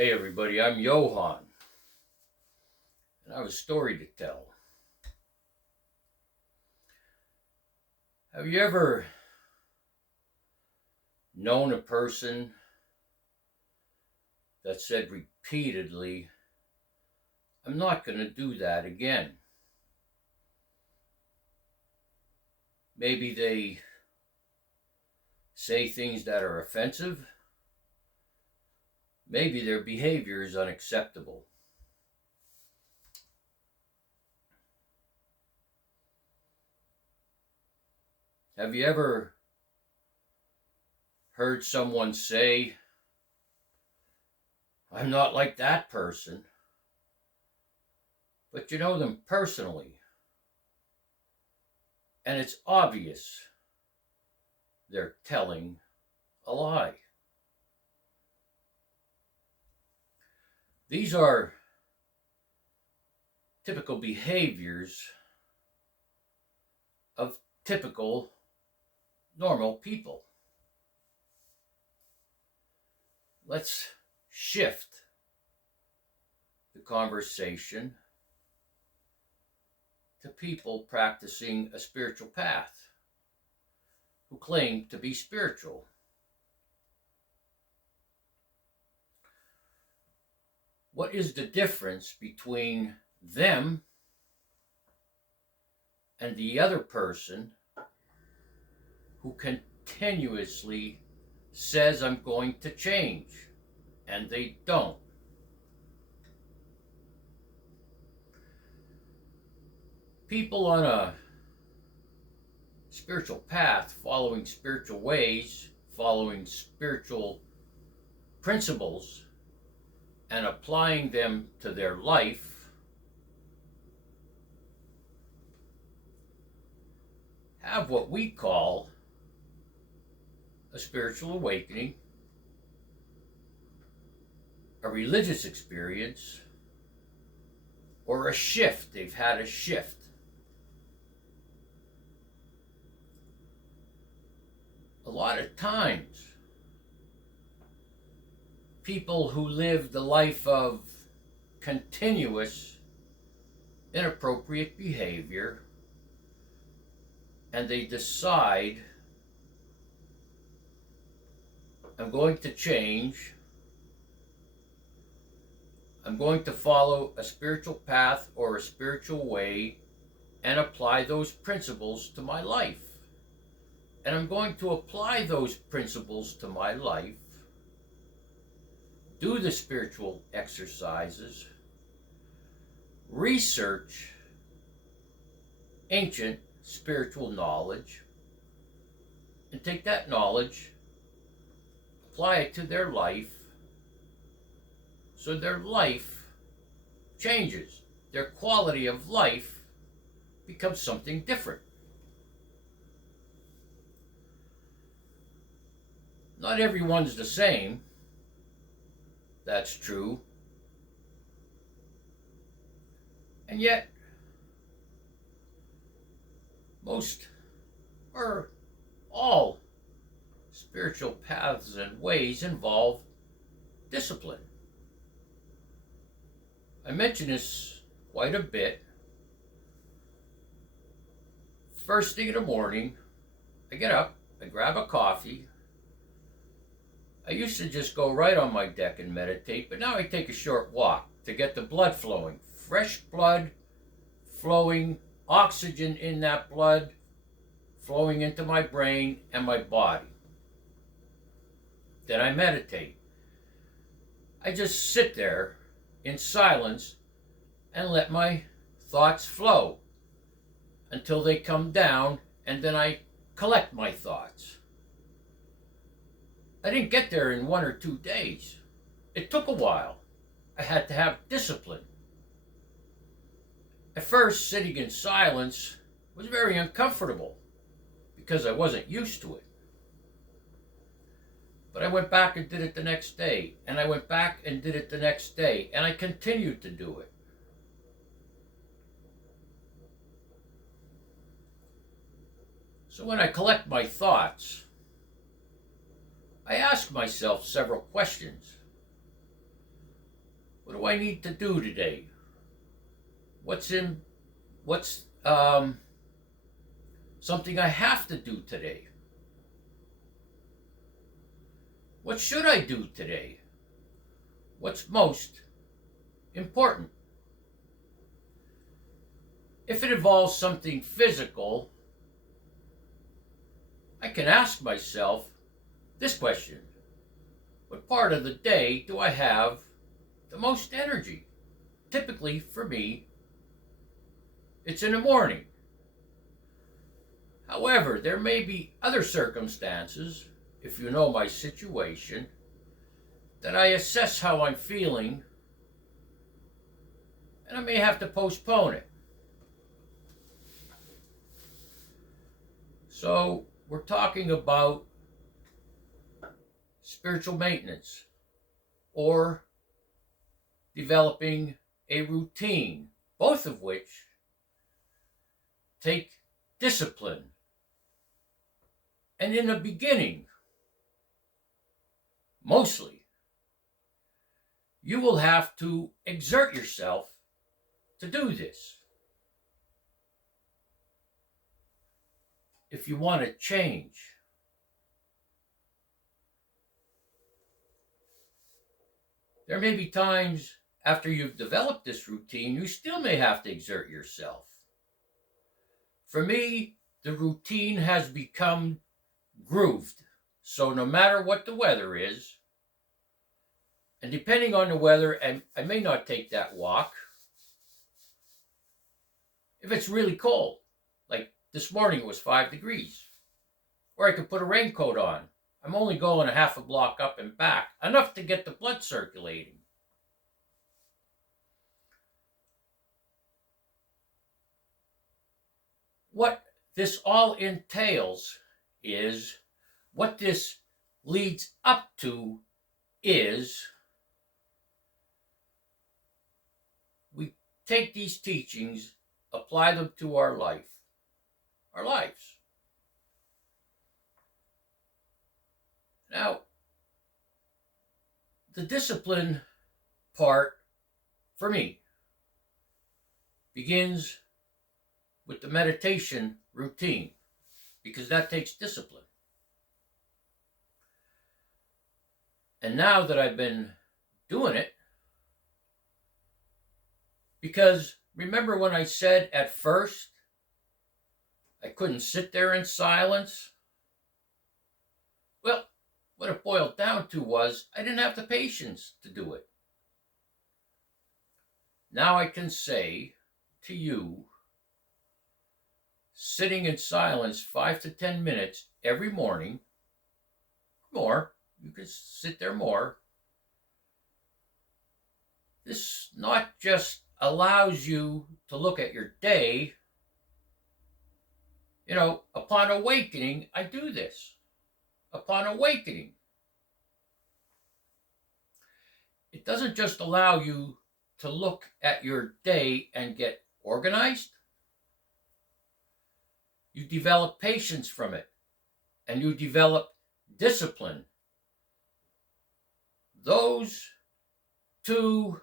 Hey everybody, I'm Johan, and I have a story to tell. Have you ever known a person that said repeatedly, I'm not going to do that again? Maybe they say things that are offensive. Maybe their behavior is unacceptable. Have you ever heard someone say, I'm not like that person, but you know them personally, and it's obvious they're telling a lie? These are typical behaviors of typical normal people. Let's shift the conversation to people practicing a spiritual path who claim to be spiritual. What is the difference between them and the other person who continuously says, I'm going to change, and they don't? People on a spiritual path, following spiritual ways, following spiritual principles, and applying them to their life, have what we call a spiritual awakening, a religious experience, or a shift. They've had a shift. A lot of times, people who live the life of continuous inappropriate behavior and they decide, I'm going to change, I'm going to follow a spiritual path or a spiritual way and apply those principles to my life. And I'm going to apply those principles to my life, do the spiritual exercises, research ancient spiritual knowledge, and take that knowledge, apply it to their life, so their life changes. Their quality of life becomes something different. Not everyone's the same. That's true. And yet, most or all spiritual paths and ways involve discipline. I mention this quite a bit. First thing in the morning, I get up, I grab a coffee. I used to just go right on my deck and meditate, but now I take a short walk to get the blood flowing. Fresh blood flowing, oxygen in that blood flowing into my brain and my body. Then I meditate. I just sit there in silence and let my thoughts flow until they come down, and then I collect my thoughts. I didn't get there in 1 or 2 days. It took a while. I had to have discipline. At first, sitting in silence was very uncomfortable because I wasn't used to it. But I went back and did it the next day, and I went back and did it the next day, and I continued to do it. So when I collect my thoughts, I ask myself several questions. What do I need to do today? What's something I have to do today? What should I do today? What's most important? If it involves something physical, I can ask myself this question: what part of the day do I have the most energy? Typically, for me, it's in the morning. However, there may be other circumstances, if you know my situation, that I assess how I'm feeling, and I may have to postpone it. So, we're talking about spiritual maintenance or developing a routine, both of which take discipline. And in the beginning, mostly, you will have to exert yourself to do this. If you want to change. There may be times after you've developed this routine, you still may have to exert yourself. For me, the routine has become grooved. So no matter what the weather is, and depending on the weather, and I may not take that walk if it's really cold. Like this morning it was 5 degrees. Or I could put a raincoat on. I'm only going a half a block up and back, enough to get the blood circulating. What this all entails is, what this leads up to is, we take these teachings, apply them to our lives. Now, the discipline part, for me, begins with the meditation routine, because that takes discipline. And now that I've been doing it, because remember when I said at first I couldn't sit there in silence? Well, what it boiled down to was I didn't have the patience to do it. Now I can say to you, sitting in silence 5 to 10 minutes every morning, more, you can sit there more. This not just allows you to look at your day. You know, upon awakening, I do this. Upon awakening. It doesn't just allow you to look at your day and get organized. You develop patience from it, and you develop discipline. Those two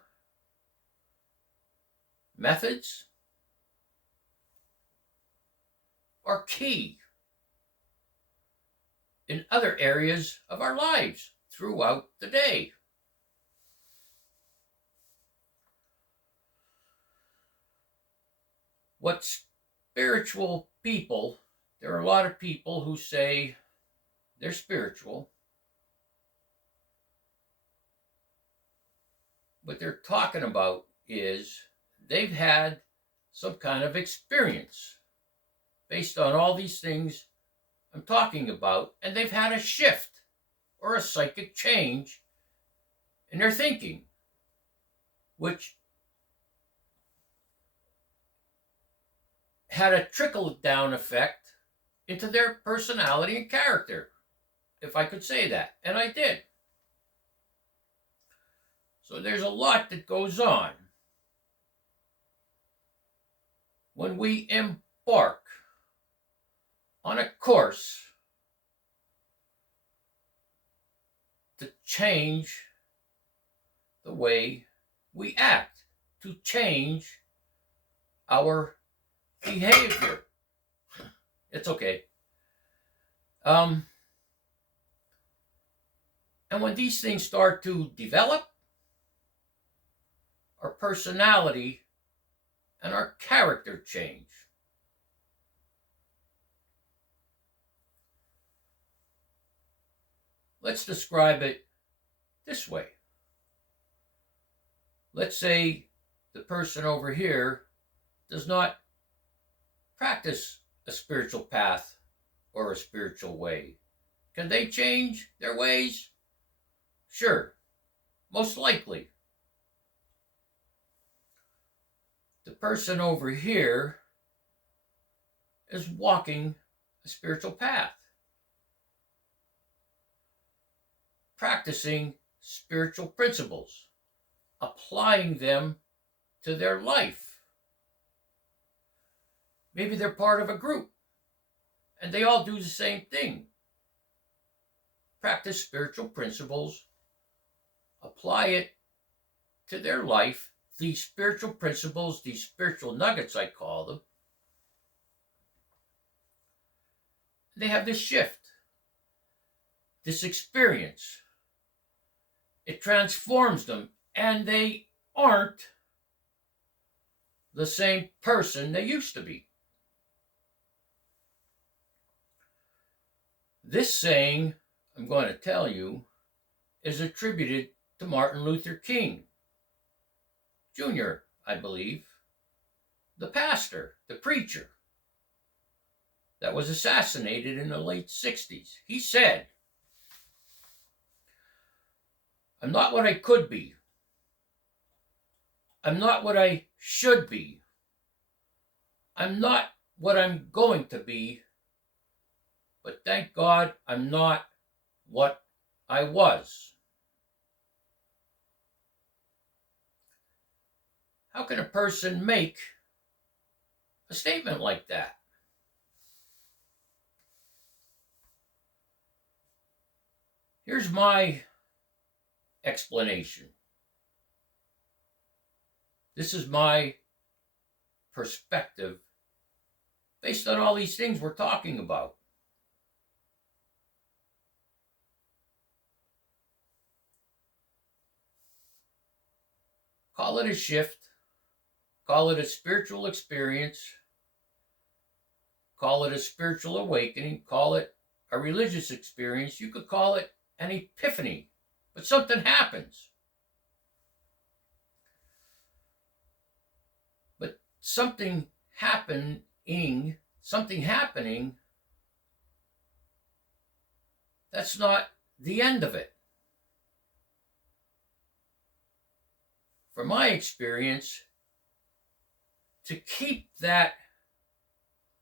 methods are key in other areas of our lives throughout the day. What spiritual people, there are a lot of people who say they're spiritual. What they're talking about is they've had some kind of experience based on all these things I'm talking about, and they've had a shift or a psychic change in their thinking, which had a trickle-down effect into their personality and character, if I could say that, and I did. So there's a lot that goes on when we embark on a course to change the way we act to change our behavior. It's okay. And when these things start to develop, our personality and our character change. Let's describe it this way. Let's say the person over here does not practice a spiritual path or a spiritual way. Can they change their ways? Sure, most likely. The person over here is walking a spiritual path, practicing spiritual principles, applying them to their life. Maybe they're part of a group and they all do the same thing. Practice spiritual principles, apply it to their life. These spiritual principles, these spiritual nuggets, I call them, they have this shift, this experience. It transforms them, and they aren't the same person they used to be. This saying, I'm going to tell you, is attributed to Martin Luther King Jr., I believe, the pastor, the preacher that was assassinated in the late 60s. He said, I'm not what I could be. I'm not what I should be. I'm not what I'm going to be. But thank God I'm not what I was. How can a person make a statement like that? Here's my explanation. This is my perspective based on all these things we're talking about. Call it a shift. Call it a spiritual experience. Call it a spiritual awakening. Call it a religious experience. You could call it an epiphany. But something happens. But something happening, that's not the end of it. From my experience, to keep that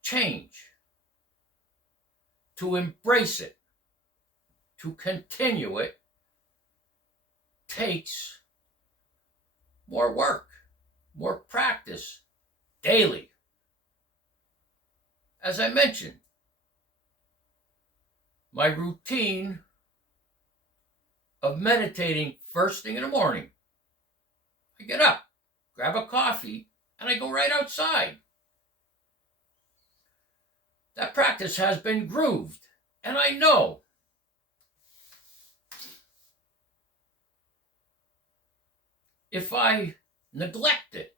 change, to embrace it, to continue it, takes more work, more practice daily. As I mentioned, my routine of meditating first thing in the morning. I get up, grab a coffee, and I go right outside. That practice has been grooved, and I know if I neglect it,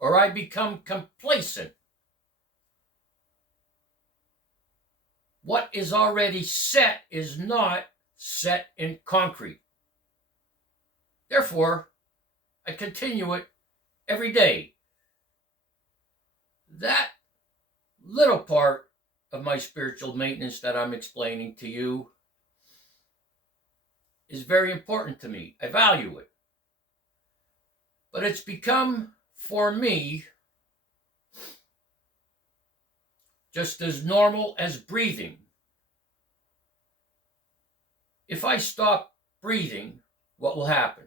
or I become complacent, what is already set is not set in concrete. Therefore, I continue it every day. That little part of my spiritual maintenance that I'm explaining to you is very important to me. I value it. But it's become, for me, just as normal as breathing. If I stop breathing, what will happen?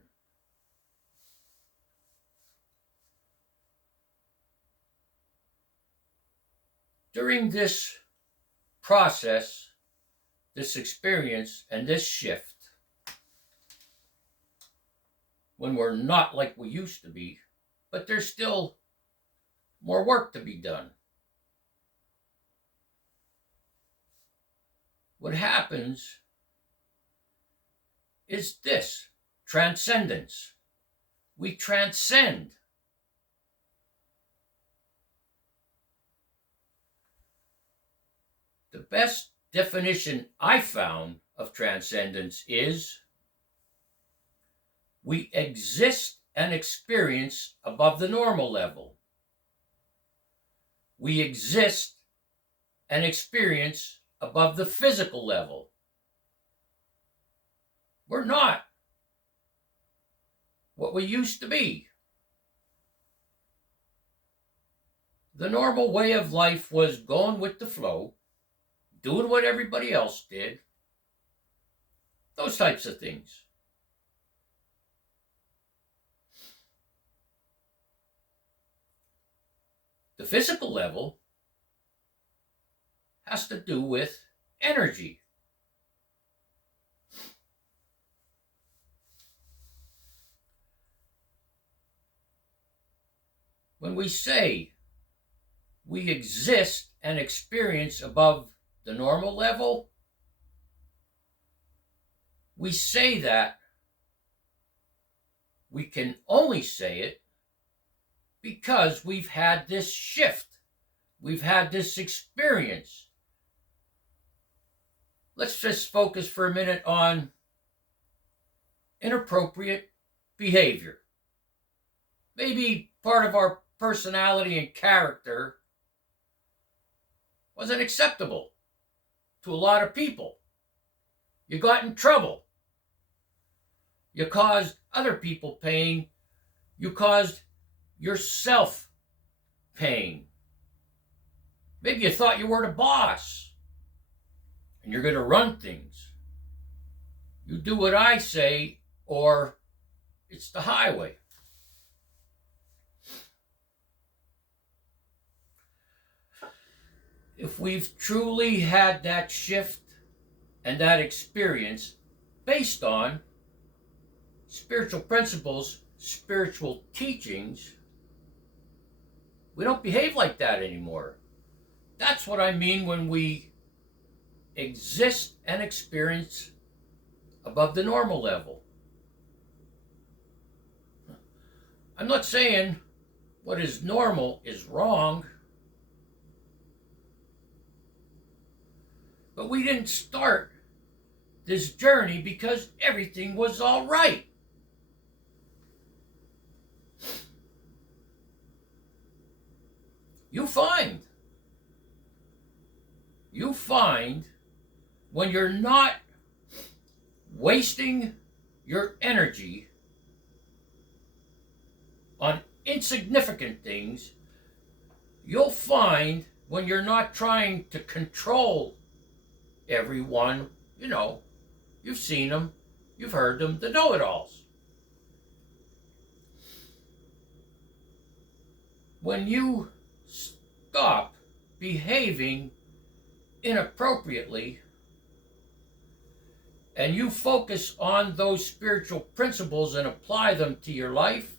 During this process, this experience, and this shift, when we're not like we used to be, but there's still more work to be done. What happens is this: transcendence. We transcend. The best definition I found of transcendence is we exist and experience above the normal level. We exist and experience above the physical level. We're not what we used to be. The normal way of life was going with the flow, doing what everybody else did, those types of things. The physical level has to do with energy. When we say we exist and experience above the normal level, we say that we can only say it because we've had this shift. We've had this experience. Let's just focus for a minute on inappropriate behavior. Maybe part of our personality and character wasn't acceptable to a lot of people. You got in trouble. You caused other people pain. You caused yourself pain. Maybe you thought you were the boss and you're going to run things. You do what I say or it's the highway. If we've truly had that shift and that experience based on spiritual principles, spiritual teachings, we don't behave like that anymore. That's what I mean when we exist and experience above the normal level. I'm not saying what is normal is wrong, but we didn't start this journey because everything was all right. You find when you're not wasting your energy on insignificant things, you'll find when you're not trying to control everyone, you've seen them, you've heard them, the know-it-alls. When you stop behaving inappropriately and you focus on those spiritual principles and apply them to your life,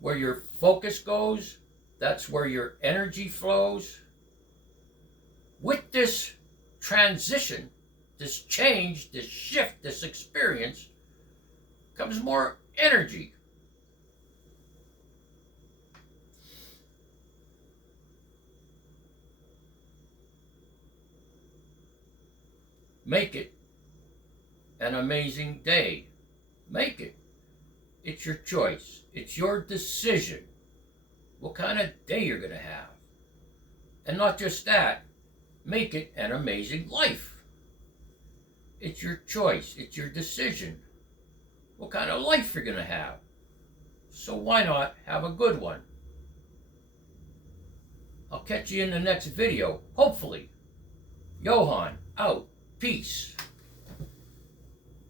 where your focus goes, that's where your energy flows. With this transition, this change, this shift, this experience, comes more energy. Make it an amazing day. Make it. It's your choice. It's your decision what kind of day you're going to have. And not just that, make it an amazing life. It's your choice. It's your decision what kind of life you're going to have. So why not have a good one? I'll catch you in the next video, hopefully. Johan, out. Peace.